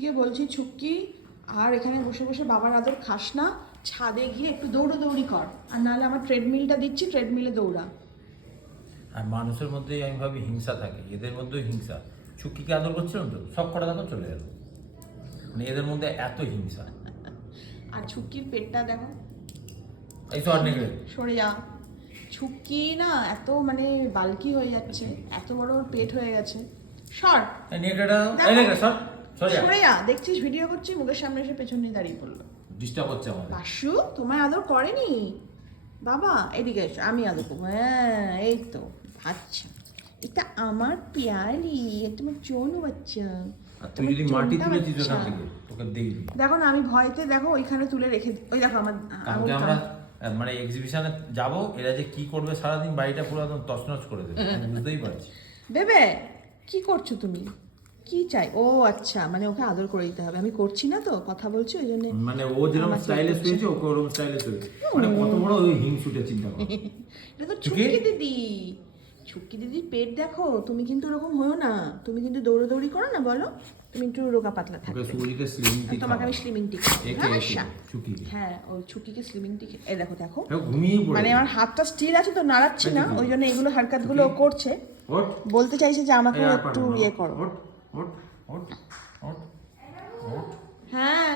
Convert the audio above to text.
গিয়ে বলছি ছুক্কি আর এখানে বসে বসে বাবার আদর খাস না, ছাদে গিয়ে একটু দৌড়ি কর, আর নাহলে আমার ট্রেডমিলটা দিচ্ছি, ট্রেডমিলে দৌড়া। আর মানুষের মধ্যে আমি ভাবি হিংসা থাকে, এদের মধ্যেও হিংসা। চুক্কিকে আদর করছিলাম তো, সব কটা দেখো চলে গেল, মানে এদের মধ্যে এত হিংসা। আর ছুক্কির পেটটা দেখো, এই তো অনেক সরে যা। ছুক্কি না এত মানে বালকি হয়ে যাচ্ছে, এত বড় ওর পেট হয়ে গেছে। সর সরে যা, দেখছিস ভিডিও করছি, মুখের সামনে এসে পেছন নিয়ে দাঁড়িয়ে পড়লো, ডিস্টার্ব হচ্ছে আমাদের। বাসু তোমায় আদর করেনি বাবা, এদিকে এসো, আমি আদর করবো। হ্যাঁ এই তো, আচ্ছা এটা আমার পেয়ারি, তোমার চোনু বাচ্চা। তুই যদি মাটি তুলেছিস ওখান থেকে, তোকে দেখবি। দেখো না আমি ভয়তে দেখো ওইখানে তুলে রেখে, ওই দেখো আমার কালকে আমরা মানে এক্সিবিশনে যাব, এরা যে কি করবে সারাদিন, বাড়িটা পুরো একদম তছনছ করে দেবে, আমি বুঝতেই পারছি। দেবে কি করছো তুমি, কি চাই? ও আচ্ছা, মানে ওকে আদর করে দিতে হবে, আমি করছি না তো, কথা বলছি ওই জন্য। মানে ও যেরকম স্টাইলে শুয়েছে, ওকে ওরকম স্টাইলে শুয়েছে, মানে কত বড় ওই হিংসুটে চিন্তা করো। এটা তো ছুটকি দিদি, ছুটকি দিদির পেট দেখো, তুমি কিন্তু ওরকম হয়েও না, তুমি কিন্তু দৌড়াদৌড়ি করো না, বলো তুমি একটু রোগা পাতলা থাকবে। সুজিকে স্লিমিং টি, তোমাকে আমি স্লিমিং টি চুকি, হ্যাঁ ওই ছুকিকে স্লিমিং টি, এই দেখো দেখো ঘুমিয়ে পড়ে, মানে আমার হাতটা স্টিল আছে তো, নাড়াচ্ছি না, ওই জন্য এগুলো হারকাত গুলো করছে, বলতে চাইছে যে আমাকে একটু ইয়ে করো। ওঠ ওঠ ওঠ ওঠ ওঠ। হ্যাঁ